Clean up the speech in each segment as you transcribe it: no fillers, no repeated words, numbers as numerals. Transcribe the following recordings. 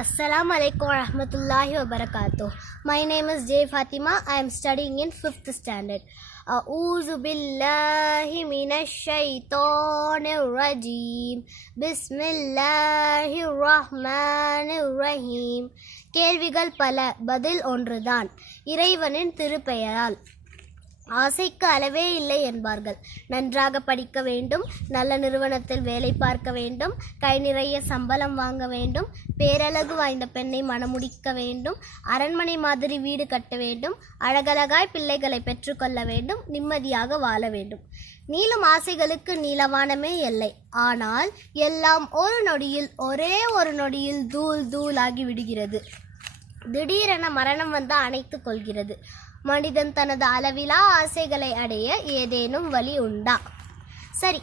Assalamu alaikum warahmatullahi wabarakatuh. My name is J. Fatima. I am studying in 5th standard. A'udhu billahi minash shaitanir rajim. Bismillahir rahmanir rahim. கேள்விகள் பல, பதில் ஒன்றுதான். இறைவனின் திருப்பெயரால். ஆசைக்கு அளவே இல்லை என்பார்கள். நன்றாக படிக்க வேண்டும், நல்ல நிறுவனத்தில் வேலை பார்க்க வேண்டும், கை நிறைய சம்பளம் வாங்க வேண்டும், பேரழகு வாய்ந்த பெண்ணை மணமுடிக்க வேண்டும், அரண்மனை மாதிரி வீடு கட்ட வேண்டும், அழகழகாய் பிள்ளைகளை பெற்றுக்கொள்ள வேண்டும், நிம்மதியாக வாழ வேண்டும். நீளும் ஆசைகளுக்கு நீலவானமே இல்லை. ஆனால் எல்லாம் ஒரு நொடியில், ஒரே ஒரு நொடியில் தூள் தூளாகி விடுகிறது. திடீரென மரணம் வந்து அணைத்து கொள்கிறது. மனிதன் தனது அளவிலா ஆசைகளை அடைய ஏதேனும் வழி உண்டா? சரி,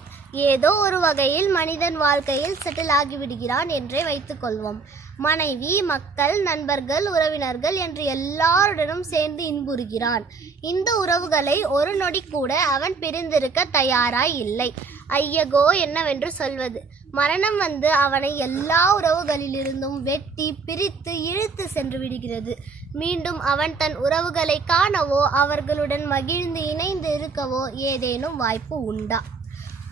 ஏதோ ஒரு வகையில் மனிதன் வாழ்க்கையில் செட்டில் ஆகிவிடுகிறான் என்றே வைத்துக்கொள்வோம். மனைவி, மக்கள், நண்பர்கள், உறவினர்கள் என்று எல்லாருடனும் சேர்ந்து இன்புறுகிறான். இந்த உறவுகளை ஒரு நொடி கூட அவன் பிரிந்திருக்க தயாராய் இல்லை. ஐயகோ என்னவென்று சொல்வது. மரணம் வந்து அவனை எல்லா உறவுகளிலிருந்தும் வெட்டி பிரித்து இழுத்து சென்று விடுகிறது. மீண்டும் அவன் தன் உறவுகளை காணவோ அவர்களுடன் மகிழ்ந்து இணைந்து இருக்கவோ ஏதேனும் வாய்ப்பு உண்டா?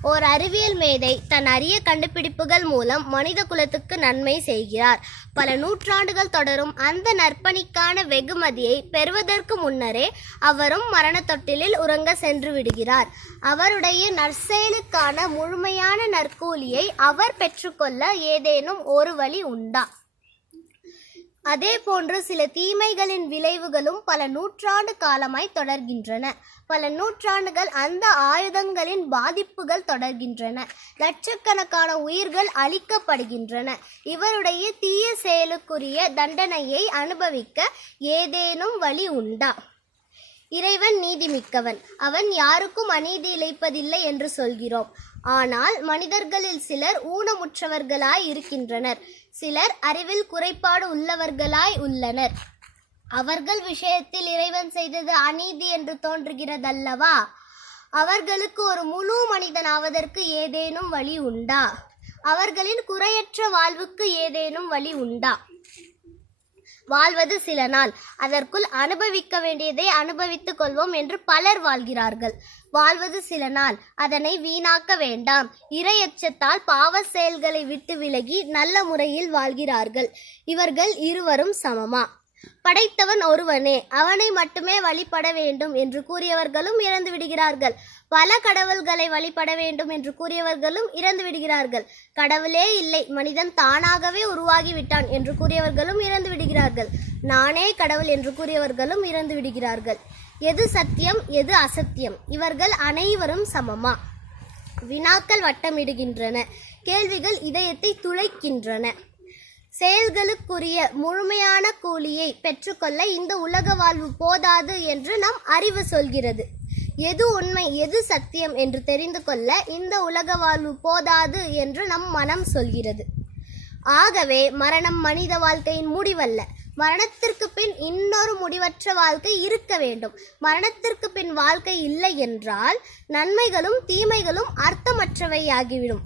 ஓர் அறிவியல் மேதை தன் அரிய கண்டுபிடிப்புகள் மூலம் மனித குலத்துக்கு நன்மை செய்கிறார். பல நூற்றாண்டுகள் தொடரும் அந்த நற்பணிக்கான வெகுமதியை பெறுவதற்கு முன்னரே அவரும் மரண தொட்டிலில் உறங்க சென்று விடுகிறார். அவருடைய நற்செயலுக்கான முழுமையான நற்கூலியை அவர் பெற்றுக்கொள்ள ஏதேனும் ஒரு வழி உண்டா? அதே போன்று சில தீமைகளின் விளைவுகளும் பல நூற்றாண்டு காலமாய் தொடர்கின்றன. பல நூற்றாண்டுகள் அந்த ஆயுதங்களின் பாதிப்புகள் தொடர்கின்றன. லட்சக்கணக்கான உயிர்கள் அழிக்கப்படுகின்றன. இவருடைய தீய செயலுக்குரிய தண்டனையை அனுபவிக்க ஏதேனும் வழி உண்டா? இறைவன் நீதிமிக்கவன். அவன் யாருக்கும் அநீதி இழைப்பதில்லை என்று சொல்கிறோம். ஆனால் மனிதர்களில் சிலர் ஊனமுற்றவர்களாய் இருக்கின்றனர். சிலர் அறிவில் குறைபாடு உள்ளவர்களாய் உள்ளனர். அவர்கள் விஷயத்தில் இறைவன் செய்தது அநீதி என்று தோன்றுகிறதல்லவா? அவர்களுக்கு ஒரு முழு மனிதன் ஆவதற்கு ஏதேனும் வழி உண்டா? அவர்களின் குறையற்ற வாழ்வுக்கு ஏதேனும் வழி உண்டா? வாழ்வது சில நாள், அதற்குள் அனுபவிக்க வேண்டியதை அனுபவித்துக் கொள்வோம் என்று பலர் வாழ்கிறார்கள். வாழ்வது சில நாள், அதனை வீணாக்க வேண்டாம். இறையச்சத்தால் பாவ செயல்களை விட்டு விலகி நல்ல முறையில் வாழ்கிறார்கள். இவர்கள் இருவரும் சமமா? படைத்தவன் ஒருவனே, அவனை மட்டுமே வழிபட வேண்டும் என்று கூறியவர்களும் இறந்து விடுகிறார்கள். பல கடவுள்களை வழிபட வேண்டும் என்று கூறியவர்களும் இறந்து விடுகிறார்கள். கடவுளே இல்லை, மனிதன் தானாகவே உருவாகிவிட்டான் என்று கூறியவர்களும் இறந்து விடுகிறார்கள். நானே கடவுள் என்று கூறியவர்களும் இறந்து விடுகிறார்கள். எது சத்தியம், எது அசத்தியம்? இவர்கள் அனைவரும் சமமா? வினாக்கள் வட்டமிடுகின்றன. கேள்விகள் இதயத்தை துளைக்கின்றன. செயல்களுக்குரிய முழுமையான கூலியை பெற்றுக்கொள்ள இந்த உலக வாழ்வு போதாது என்று நம் அறிவு சொல்கிறது. எது உண்மை, எது சத்தியம் என்று தெரிந்து கொள்ள இந்த உலக வாழ்வு போதாது என்று நம் மனம் சொல்கிறது. ஆகவே மரணம் மனித வாழ்க்கையின் முடிவல்ல. மரணத்திற்கு பின் இன்னொரு முடிவற்ற வாழ்க்கை இருக்க வேண்டும். மரணத்திற்கு பின் வாழ்க்கை இல்லை என்றால் நன்மைகளும் தீமைகளும் அர்த்தமற்றவையாகிவிடும்.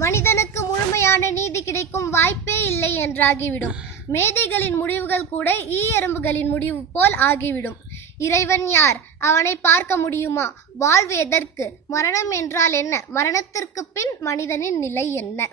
மனிதனுக்கு முழுமையான நீதி கிடைக்கும் வாய்ப்பே இல்லை என்றாகிவிடும். மேதைகளின் முடிவுகள் கூட ஈ எறும்புகளின் முடிவு போல் ஆகிவிடும். இறைவன் யார்? அவனை பார்க்க முடியுமா? வாழ்வு எதற்கு? மரணம் என்றால் என்ன? மரணத்திற்கு பின் மனிதனின் நிலை என்ன?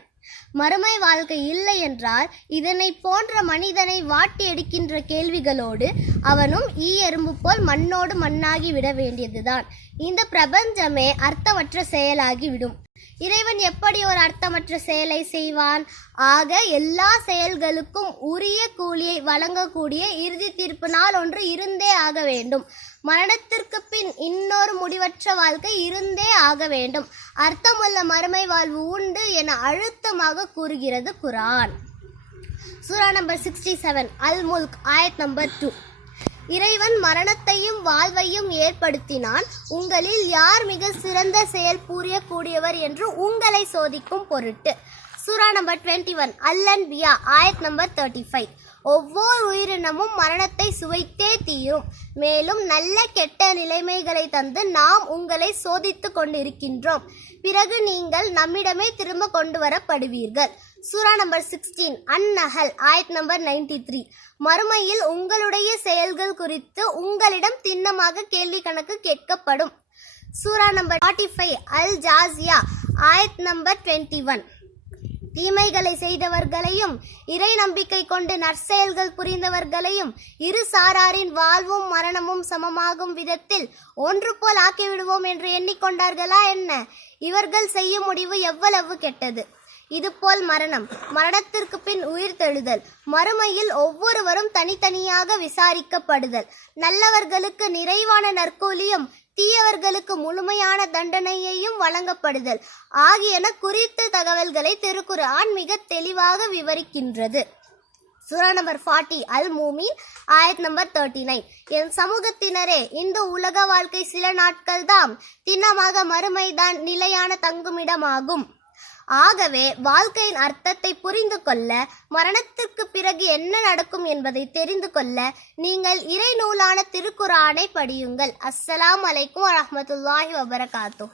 மறுமை வாழ்க்கை இல்லை என்றால் இதனை போன்ற மனிதனை வாட்டி எடுக்கின்ற கேள்விகளோடு அவனும் ஈ எறும்பு போல் மண்ணோடு மண்ணாகி விட வேண்டியதுதான். இந்த பிரபஞ்சமே அர்த்தமற்ற செயலாகிவிடும். இறைவன் எப்படி ஒரு அர்த்தமற்ற செயலை செய்வான்? ஆக எல்லா செயல்களுக்கும் உரிய கூலியை வழங்கக்கூடிய இறுதி தீர்ப்பு நாள் ஒன்று இருந்தே ஆக வேண்டும். மரணத்திற்கு பின் இன்னொரு முடிவற்ற வாழ்க்கை இருந்தே ஆக வேண்டும். அர்த்தமுள்ள மறுமை வாழ்வு உண்டு என அழுத்தமாக கூறுகிறது குர்ஆன். சூரா நம்பர் 67 அல் முல்க் ஆயத் நம்பர் 2. இறைவன் மரணத்தையும் வாழ்வையும் ஏற்படுத்தினான். உங்களில் யார் மிக சிறந்த செயல் புரியக்கூடியவர் என்று உங்களை சோதிக்கும் பொருட்டு. சூரா நம்பர் 21 அல் அன்பியா ஆயத் நம்பர் 35. ஒவ்வொரு உயிரினமும் மரணத்தை சுவைத்தே தீரும். மேலும் நல்ல கெட்ட நிலைமைகளை தந்து நாம் உங்களை சோதித்து கொண்டிருக்கின்றோம். பிறகு நீங்கள் நம்மிடமே திரும்ப கொண்டு வரப்படுவீர்கள். சூரா நம்பர் 16 அன்-நஹல் ஆயத் நம்பர் 93. மறுமையில் உங்களுடைய செயல்கள் குறித்து உங்களிடம் திண்ணமாக கேள்வி கணக்கு கேட்கப்படும். சூரா நம்பர் 45 அல்-ஜாசியா ஆயத் நம்பர் 21. தீமைகளை செய்தவர்களையும் இறை நம்பிக்கை கொண்டு நற்செயல்கள் புரிந்தவர்களையும் இரு சாராரின் வாழ்வும் மரணமும் சமமாகும் விதத்தில் ஒன்று போல் ஆக்கிவிடுவோம் என்று எண்ணிக்கொண்டார்களா என்ன? இவர்கள் செய்யும் முடிவு எவ்வளவு கெட்டது. இதுபோல் மரணத்திற்கு பின் உயிர் தெழுதல், மறுமையில் ஒவ்வொருவரும் தனித்தனியாக விசாரிக்கப்படுதல், நல்லவர்களுக்கு நிறைவான நற்கூலியும் தீயவர்களுக்கு முழுமையான தண்டனையையும் வழங்கப்படுதல் ஆகியன குறித்த தகவல்களை திருக்குர்ஆன் மிக தெளிவாக விவரிக்கின்றது. சூரா நம்பர் 40 அல்-மூமின் ஆயத் நம்பர் 39. என் சமூகத்தினரே, இந்த உலக வாழ்க்கை சில நாட்கள் தாம், திண்ணமாக மறுமைதான் நிலையான தங்குமிடமாகும். ஆகவே வாழ்க்கையின் அர்த்தத்தை புரிந்து கொள்ள, மரணத்திற்கு பிறகு என்ன நடக்கும் என்பதை தெரிந்து கொள்ள நீங்கள் இறை நூலான திருக்குர்ஆனை படியுங்கள். அஸ்ஸலாமு அலைக்கும் வரஹ்மத்துல்லாஹி வபரகாத்துஹு.